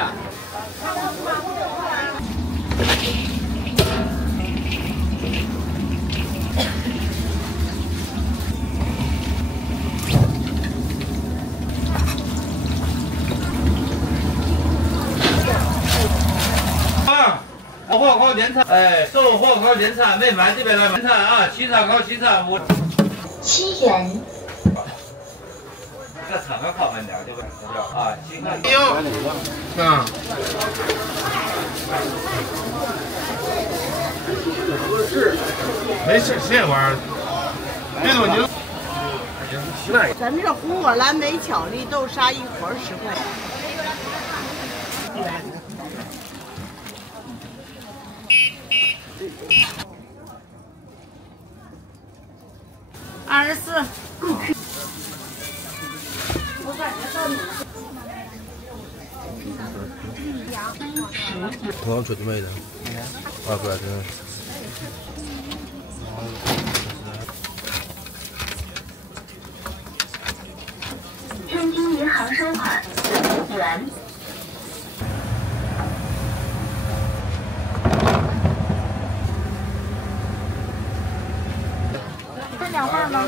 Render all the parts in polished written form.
呀。火烤年菜，哎，瘦火烤年菜，没卖这边来年菜啊，西茶烤西茶，7元。这长个烤焖料对不对？啊，西菜。有。啊。是。没事，这玩意儿，别多牛。咱们这红果蓝莓巧力豆沙一盒10块钱。24。我准备的，不然真。天津银行收款5元。分两份吗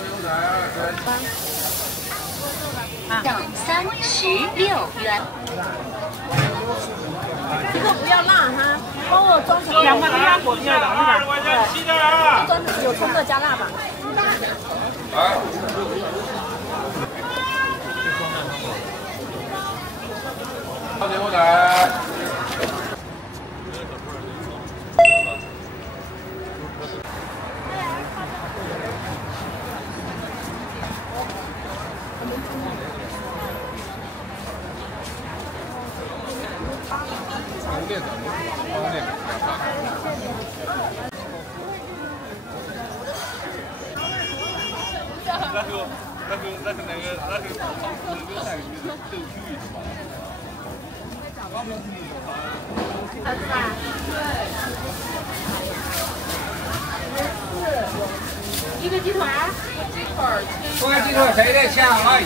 ？36元。一个不要辣哈，帮我装成2个鸭火比较凉是吧？对，装成有葱的加辣吧。好牛仔。一个鸡腿，多个鸡腿谁的切好了？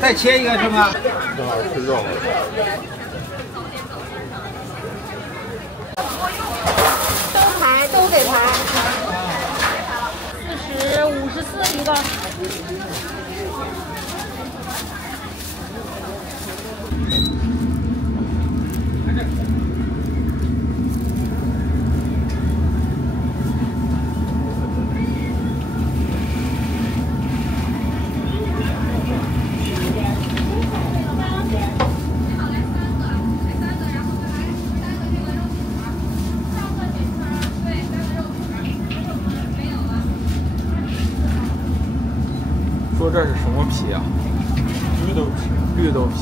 再切一个是吗？正好吃肉。都排都给排，40、54一个。说这是什么皮啊？绿豆皮。绿豆皮。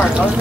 本都是。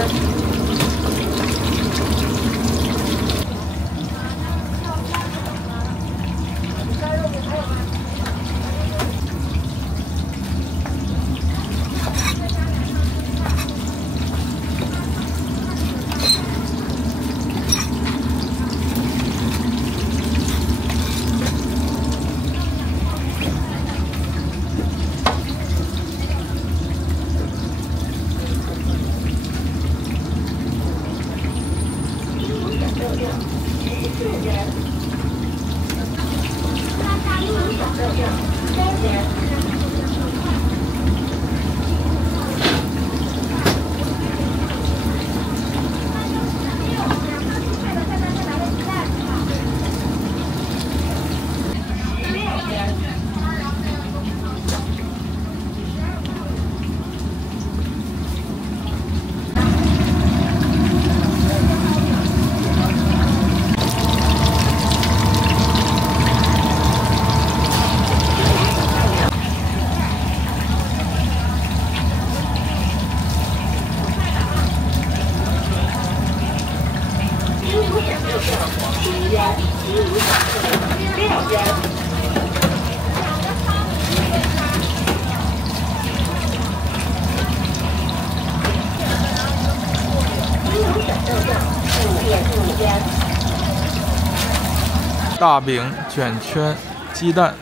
大饼卷圈鸡蛋，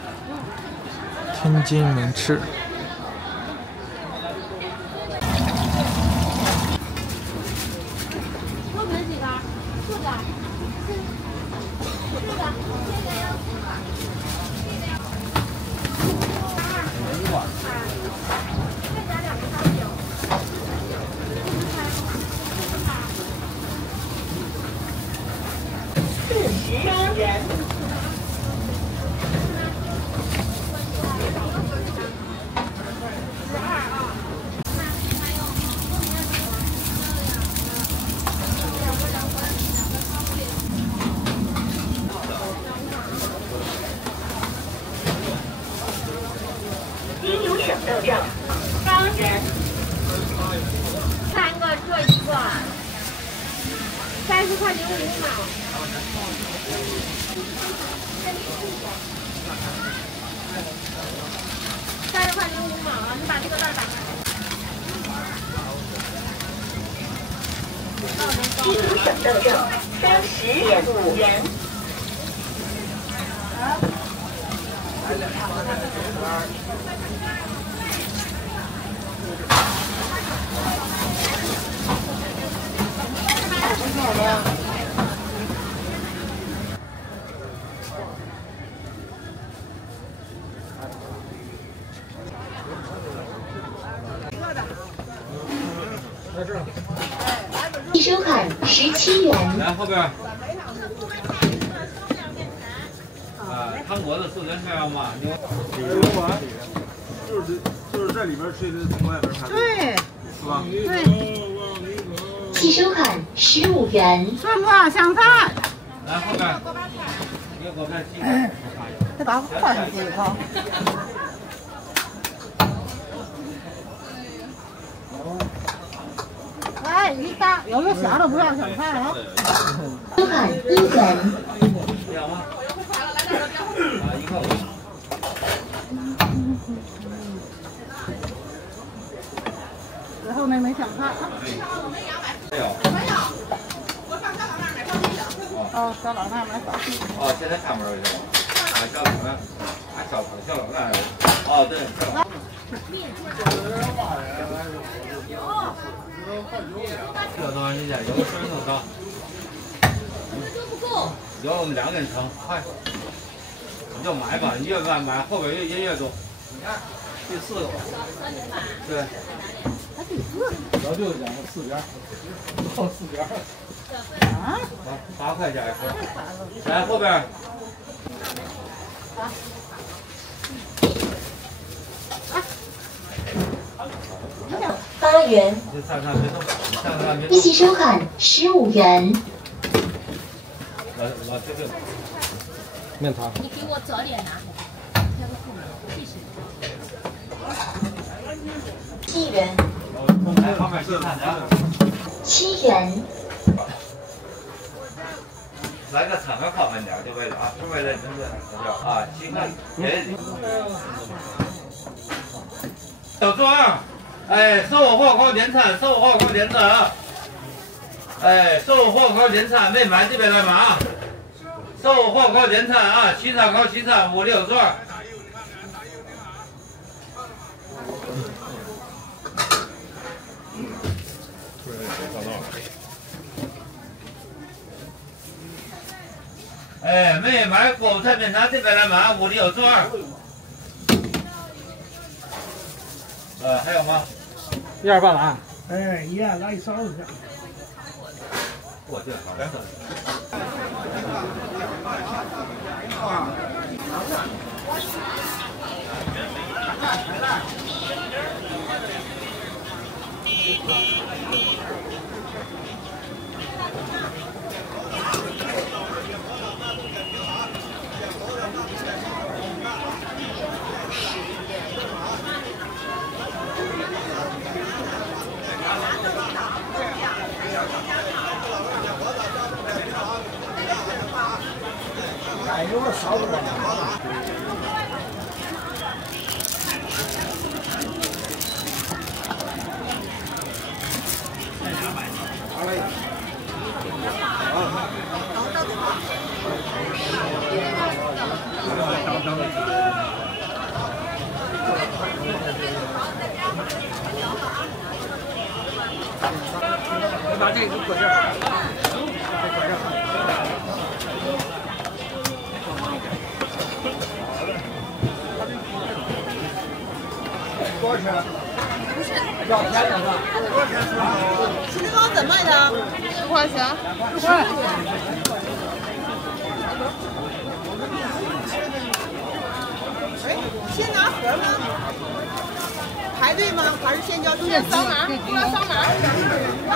天津名吃。3个这一个，30块05毛。30块05毛了，你把这个袋打开。基础小豆豆30.5元。一收款17元。来后边。韩国的素根这样吗？就是在里边吹的，从外边看。对，是吧？对。一收款15元。蒜末香菜。来后边。你后边几个？这打快是不是哈？哎，一大有个小的不要香菜啊。收款1元。要吗？1块5。然后呢，没香菜。没有。没有。我上小老那儿买烧鸡的。哦，小老那儿买烧鸡。哦，现在看门去了。小老那，小老那。哦，对。这多少钱？有水多少？有我们2人称，快，你就买吧，你越买后边越多。你看，第4个吧。对。还第4个。早就讲了4边，到4边。啊？8块钱一份。来后边。8元。一起收款15元。老这个面汤。你给我早点拿。7元。来旁边去看着。7元。来个3个烤焖条就可以了啊，是为了就是啊，7个小桌啊，哎，售货靠点餐，售货靠点餐啊，哎，售貨靠點餐，沒買這邊來買啊！售貨靠點餐啊，七場靠七場，5、6座。哎，沒買果菜面餐這邊來買5、6座。還有嗎？1、2半碗。哎，一样来一勺子。我这好吃。哎，有个勺子吧。把这个搁这儿。多少钱？不是，要钱的是吧？多少钱？鸡翅糕怎么卖的？10块钱。10块。哎，先拿盒吗？排队吗？还是先交钱？先扫码，过来扫码。那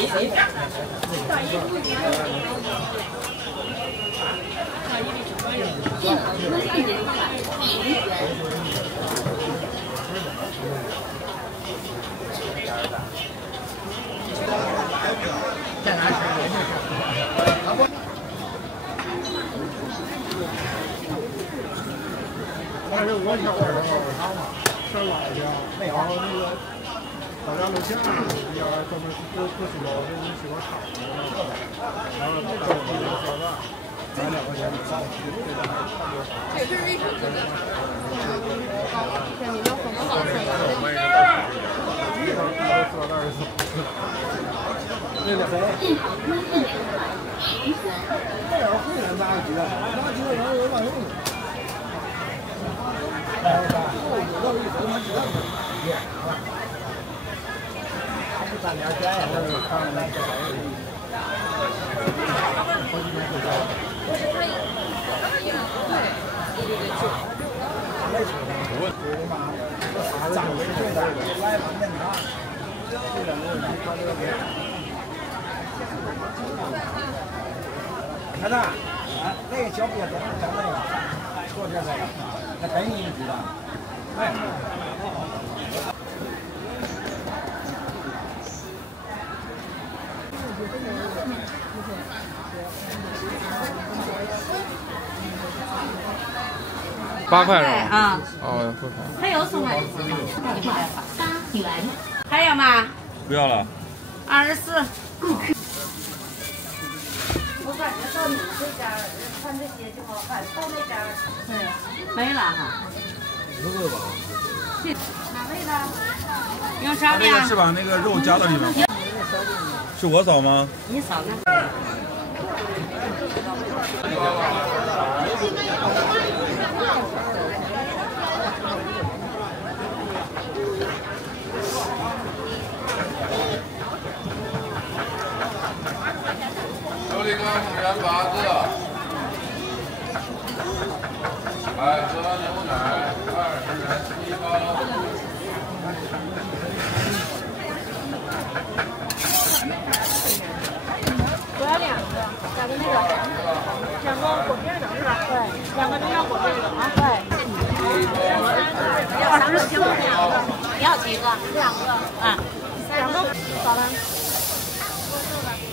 也在哪吃？但是我挑的时候，上老家没有那个到家楼下那边专门做水包子，那水包厂子，然后这个做饭，买2块钱的包。这是为什么呢？你要什么好吃的？那个谁？那要回来拿几个？拿几个人有万用的。3点钱呀！看那，那个小瘪子整那个，做这个，那真你知道？哎。8塊是吧？啊。哦，不便宜。还有送吗？8元。还有吗？不要了。24。我感觉到你这家看这些就好看，到那家没了哈。哪位的？用啥的呀？是把那个肉夹到里面。是我扫吗？你扫呢？手里干5元8个，百合牛奶20元7包。我要2个，咋的那个？2个。是2个，你要几个？2个。啊2个咋了？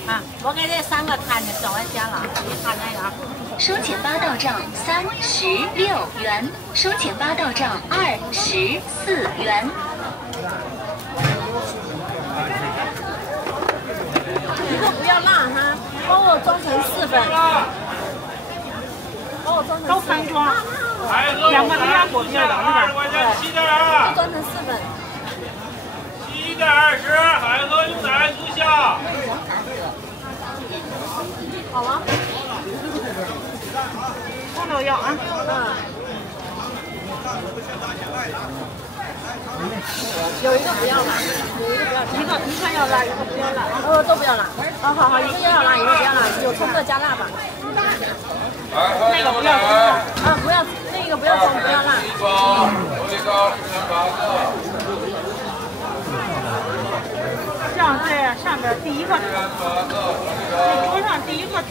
啊，我给这3个摊的叫完钱了，你看那个。收钱8到账36元，收钱8到账24元。一个不要辣哈，帮我装成4份。帮我装成都分装。2个2果皮的是吧？对，都装成4份。7.20，海河牛奶促销。好吗？通都要啊。有一个不要辣，有一个不要。一个要辣，一个不要辣。都不要辣。好，一个要辣，一个不要辣，有葱的加辣吧。那个不要葱的。不要，那个不要葱，不要辣。像这上边第一个葱，这桌上第一个葱。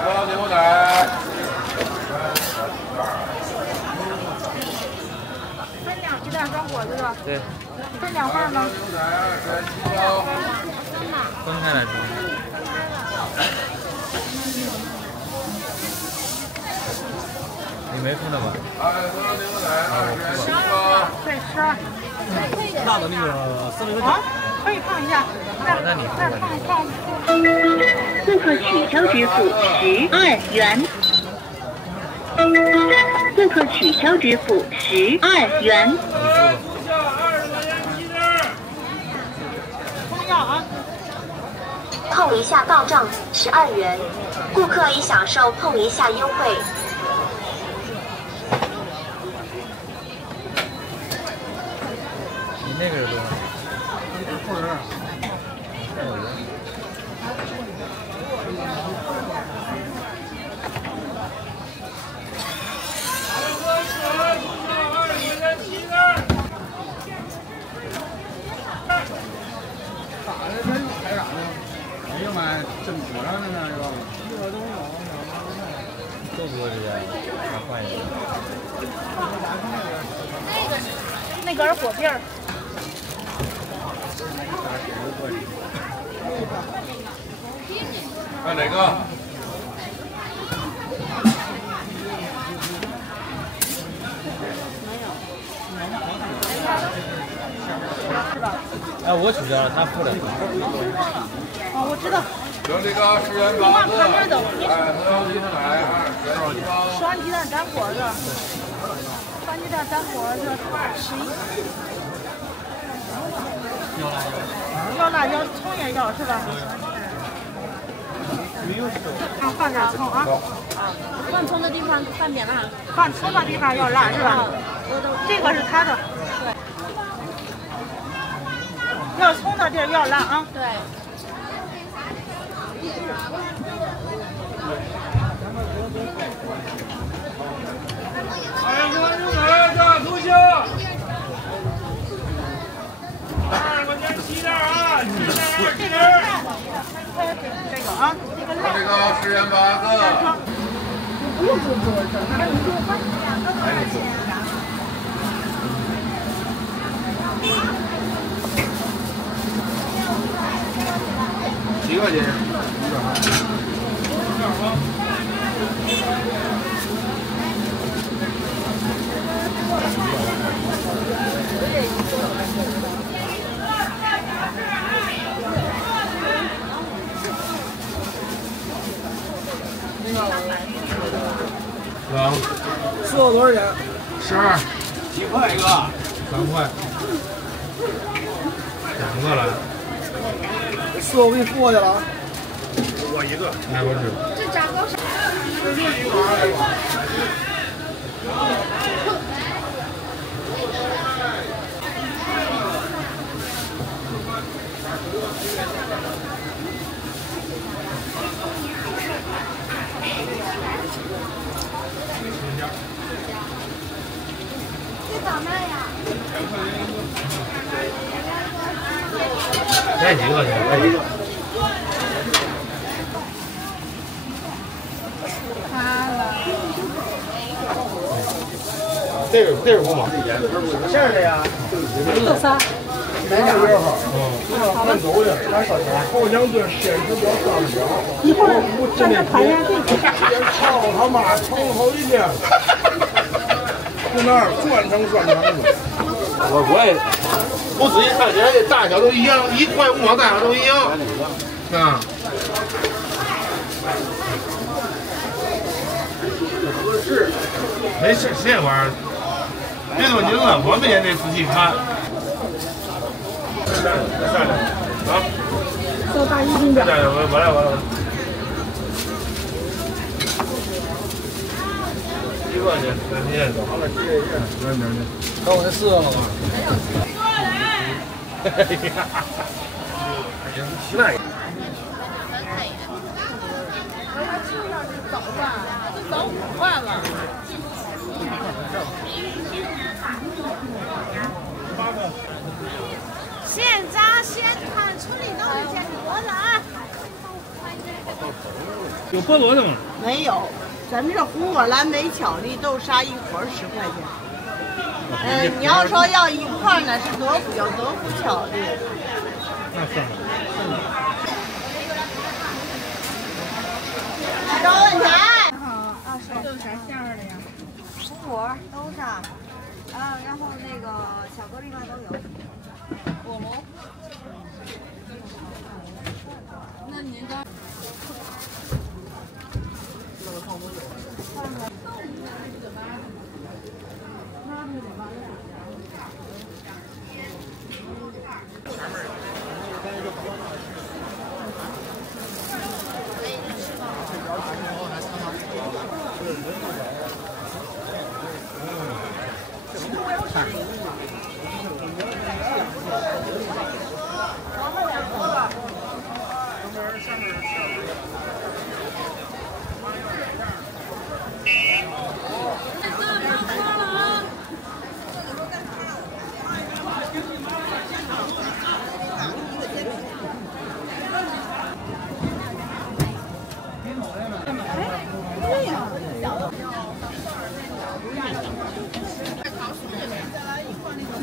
葡萄牛奶。分2鸡蛋装果子的。对。分2份吗？分开来装。你没分的吧？对，12。大的那个4分之9。可以放一下。那你放。顾客取消支付12元。顾客取消支付12元。碰一下到账12元，顾客已享受碰一下优惠。你那个是多少？后人。正果上的呢是吧？够不够这个？再换一个。那个是果皮儿。看哪个？哎，我取消了，他付的。我知道。有这个10元包子，葡萄牛奶20元一包。双鸡蛋沾果子，双鸡蛋沾果子11。要辣椒，葱也要是吧？没有手。放点葱啊。放葱的地方放点辣。放葱的地方要辣是吧？这个是他的。对。要葱的地儿要辣啊。对。海河牛奶大促销，20块钱7袋啊，7袋20。这个啊，这个10元8个。不用做这个，那你就换2个多少钱？几块钱？4个多少钱？12。几块一个？3塊。2個了。4个我给你付过去了啊。我1个。来，我指。这炸糕啥？这咋卖呀？来几个？来几个？这个不忙。馅儿的呀？豆沙。6号，看走的，看少钱。后2顿鲜食标上标。一会儿站这盘呀，对。操他妈，炒好几天。在那儿转成酸肠子。我也不仔细看起来这大小都一样，1块5毛大小都一样。啊。没事，这玩意儿别多您了，我们也得仔细看。啊，收大1斤的。我来。1块钱，2斤走。好了，谢谢。看我这4个了吗？期待。涨5块了。现炸现摊，村里都是见多了啊。有菠萝的吗？没有，咱们这红果蓝莓巧克力豆沙1盒10块钱。你要说要1块呢，是德芙，有德芙巧克力。那算了。周问钱。这是啥馅儿的呀？红果、豆沙，然后那个巧克力嘛都有。菠萝。那您这。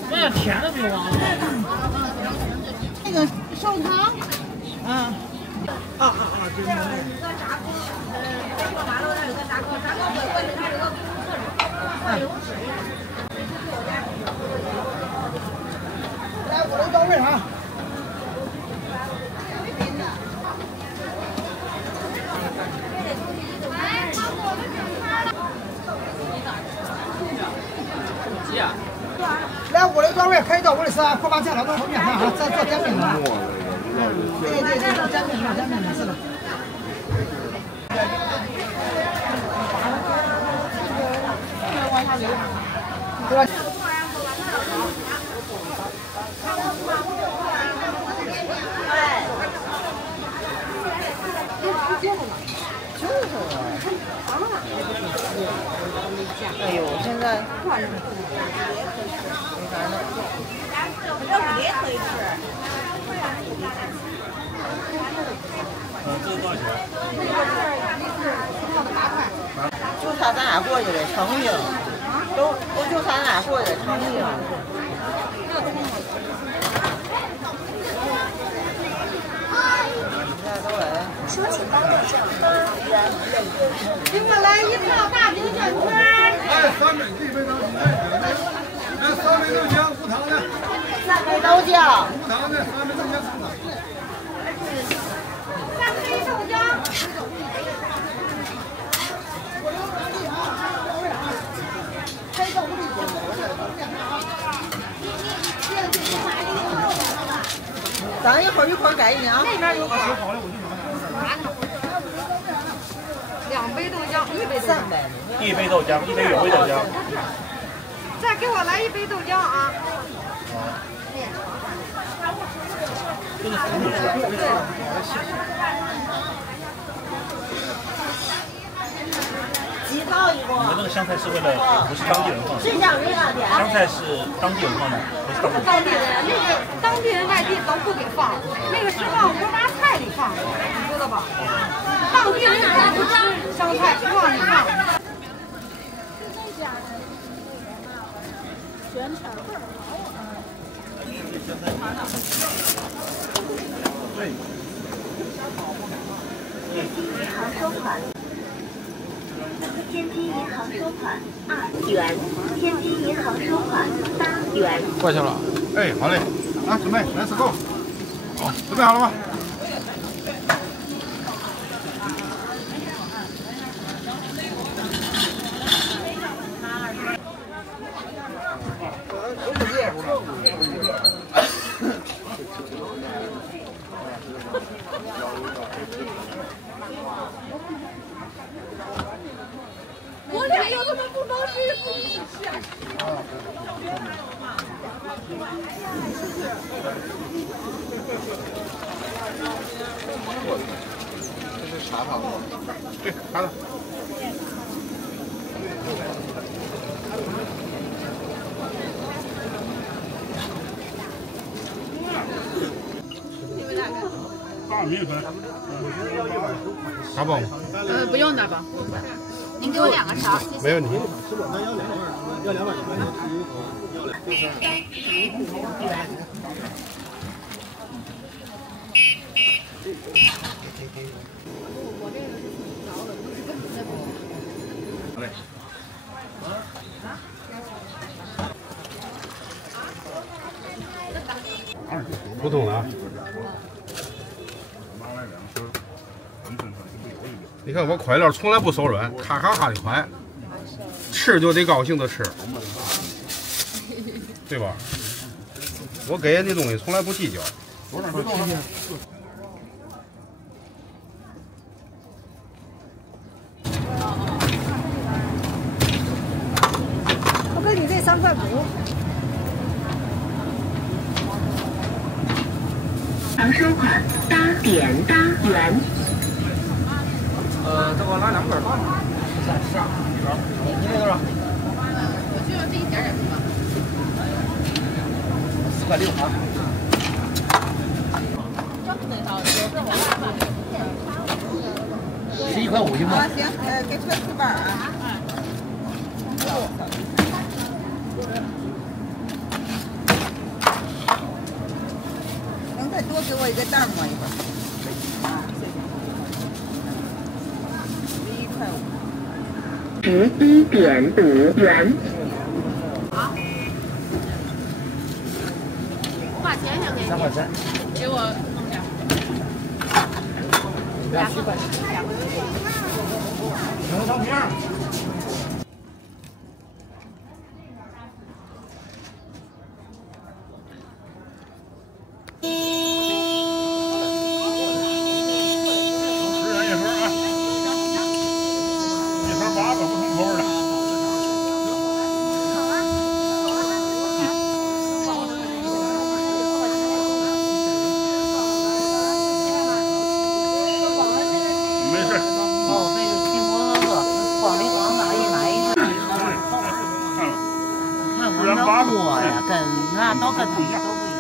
那甜的不忘了。那个寿汤，来，5楼到位啊！来，5楼到位，可以到504啊！快把酱料都后面看啊，再做煎饼了。对，做煎饼了，是的。往下流，对吧？哎呦，现在没法弄。这5碟可以吃。这是多少钱？就差咱俩过去的成绩，都就差咱俩过去的成绩了。收钱包豆酱8元。给我来1套大饼卷圈。哎，3杯1杯豆浆，来3杯豆浆无糖的。3杯豆浆。无糖的3杯豆浆无糖。3杯豆浆。咱一会儿改一点啊。那边有款。2杯豆浆，1杯豆浆。3杯。1杯豆浆，1杯原味豆浆。再给我来1杯豆浆啊。这是腐乳是吧？几套一共？你们那个香菜是为了不是当地人放的？是酱鱼哪点？香菜是当地人放的，不是当地人，那个当地人外地都不给放，那个是往锅巴菜里放的，你知道吧？当地人不吃香菜，不往里放。收款。天津银行收款2元，天津银行收款8元。过去了。哎，好嘞，啊，准备，Let's go。好，准备好了吗？ 我俩有他妈不能是不一起吃。这是茶汤吗？对，茶汤。大米粉，大包吗？不用大包。您给我2个勺，谢谢。没问题。要200块钱。普通的啊。你看我快乐从来不手软，咔咔咔的快，吃就得高兴的吃，对吧？我给人的东西从来不计较。我给你这3块5。 收款8.8元。再给我拿2根棒。是啊，你那多少？我就要这一点点是吧4块6啊。11块5行吗？行，给车出板啊。能再多给我一个蛋吗？一会儿。11.5元。好。我把钱先给你。3块3。给我弄点。2块。能上片。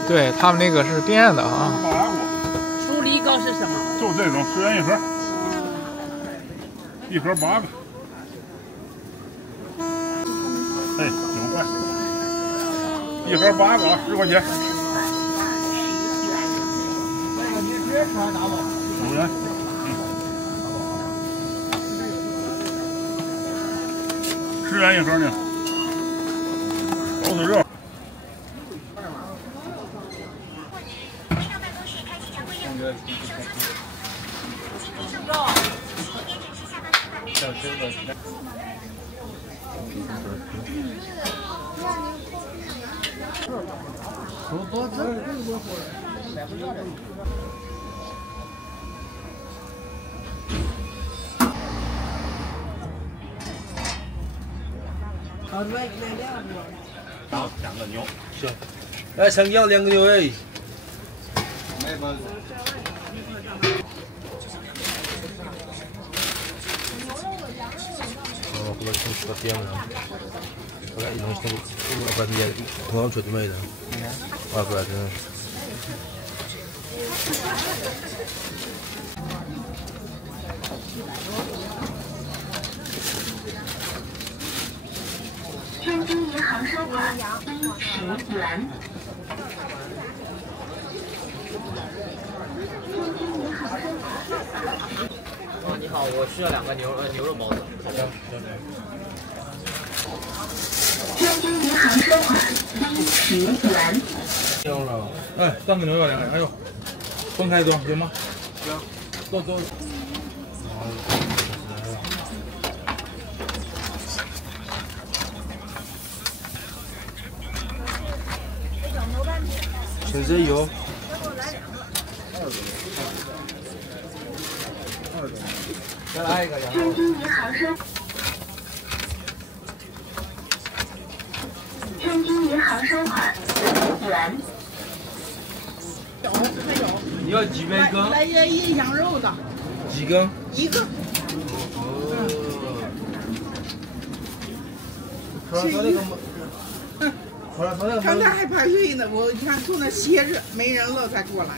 对他们那个是电的啊。处理糕是什么？就这种10元1盒，1盒8个。哎，9块，1盒8个啊，10块钱。5元。10元1盒呢，都是肉。 手多子。好，2个牛，行。哎，想要2个牛哎。或者从车边上，大概一能从外边同样车就没的，外边的。天津银行收款10元。你好，我需要2个牛肉包子。好的，天津银行收款10元。牛肉，哎，3个牛肉2个，哎呦，分开装行吗？行，都。现在有。再来一个。天津银行收。天津银行收款10元。有，还有。你要几杯羹？来一羊肉的。几羹？1个。刚才还排队呢，我一看坐那歇着，没人了才过来。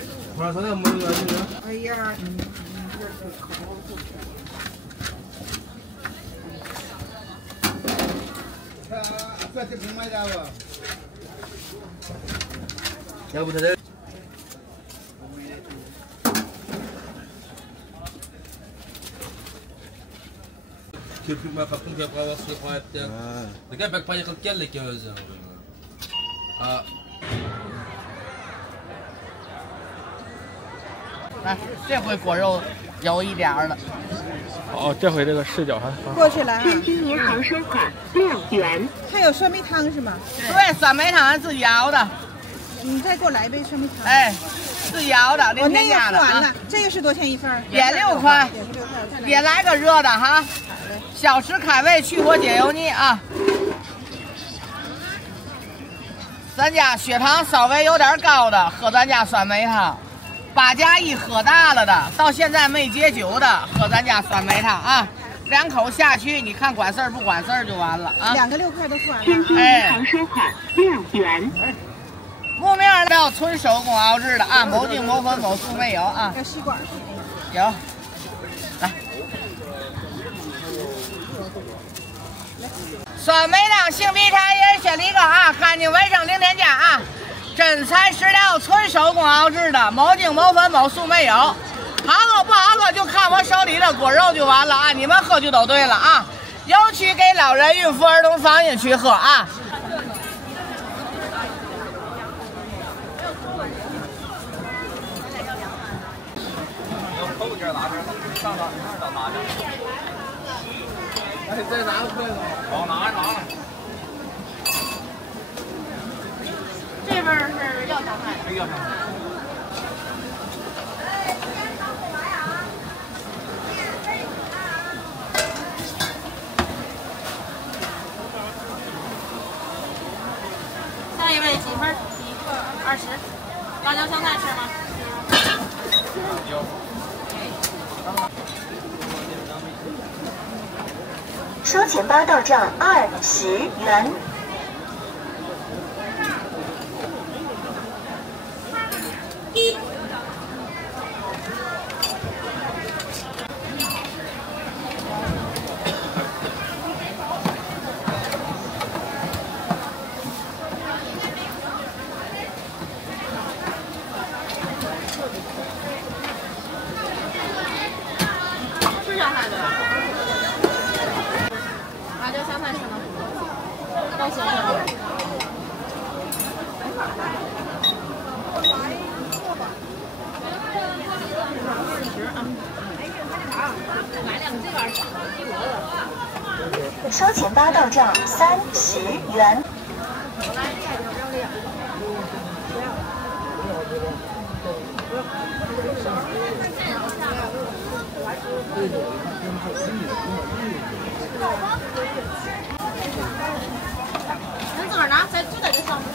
哎呀，这这平买家伙。要不他这。Köpük már kaptunk a kavaszról, de gebek pányákat kellik ki hozzá. 来，这回果肉有一点了。哦，这回这个视角还好。过去来。天津银行收款6元。还有酸梅汤是吗？对，酸梅汤自己熬的。你再给我来一杯酸梅汤。哎，自己熬的，零添加的啊。完了，这个是多少钱一份？也6块。也来个热的哈。小吃开胃，去火解油腻啊。咱家血糖稍微有点高的，喝咱家酸梅汤。8+1喝大了的，到现在没解酒的，喝咱家酸梅汤啊，2口下去，你看管事儿不管事儿就完了啊。2个6块都算了。天津银行收款6元。木面料纯手工熬制的啊，某精某粉某素没有啊。有吸管。有。来。酸梅汤性必茶也选了一个啊，干净卫生零添加啊。真材实料，纯手工熬制的，某精某粉某素没有。好喝不好喝就看我手里的果肉就完了啊！你们喝就都对了啊！尤其给老人、孕妇、兒童、放心去喝啊！扣件拿着，上哪到哪去？哎，再拿个筷子。好，拿了。这边是药香菜。这药香菜。下一位几份？20。辣椒香菜吃吗？有。收钱包到账20元。吃香菜对吧？辣椒香菜吃吗？高咸一点。收钱包到账30元。能自个儿拿，就在这上面。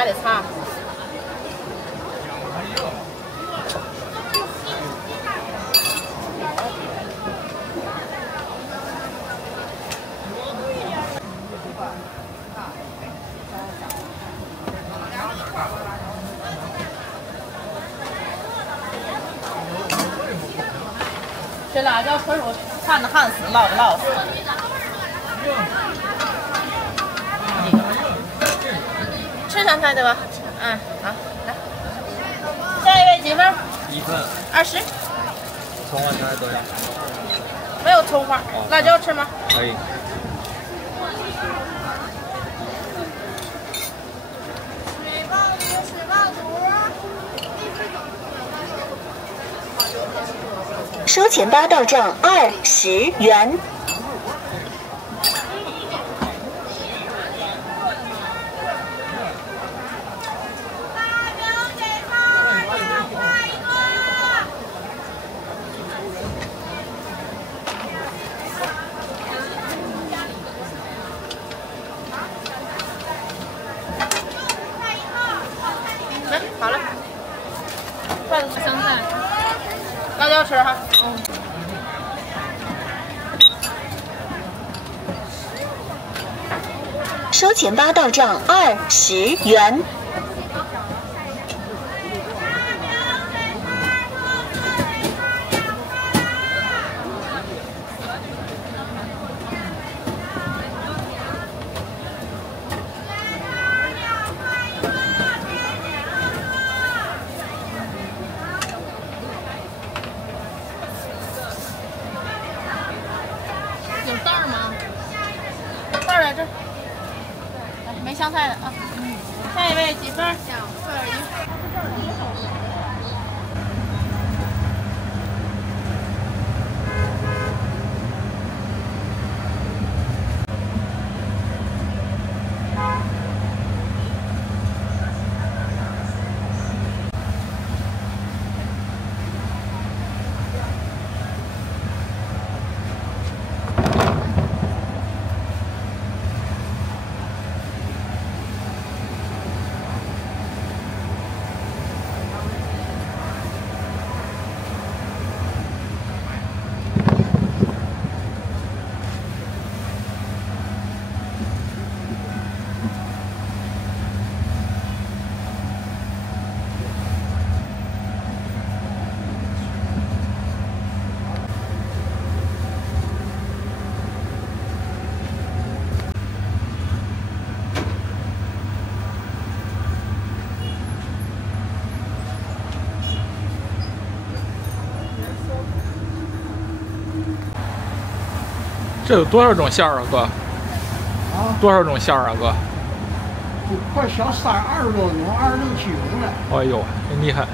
还得擦。这辣椒纯属看着旱死，烙着烙死。吃香菜对吧？嗯，好，来。下一位几分？1分。20。葱花菜多少？没有葱花，辣椒吃吗？可以。收钱包到账20元。来，好了。筷子香菜，辣椒吃哈。收钱包到账20元。有袋儿吗？袋儿在这儿。没香菜的啊。下一位几分？2分1。这有多少种馅儿啊，哥？啊？多少种馅儿啊，哥？快小20多种，26、7种了。哎呦，真厉害！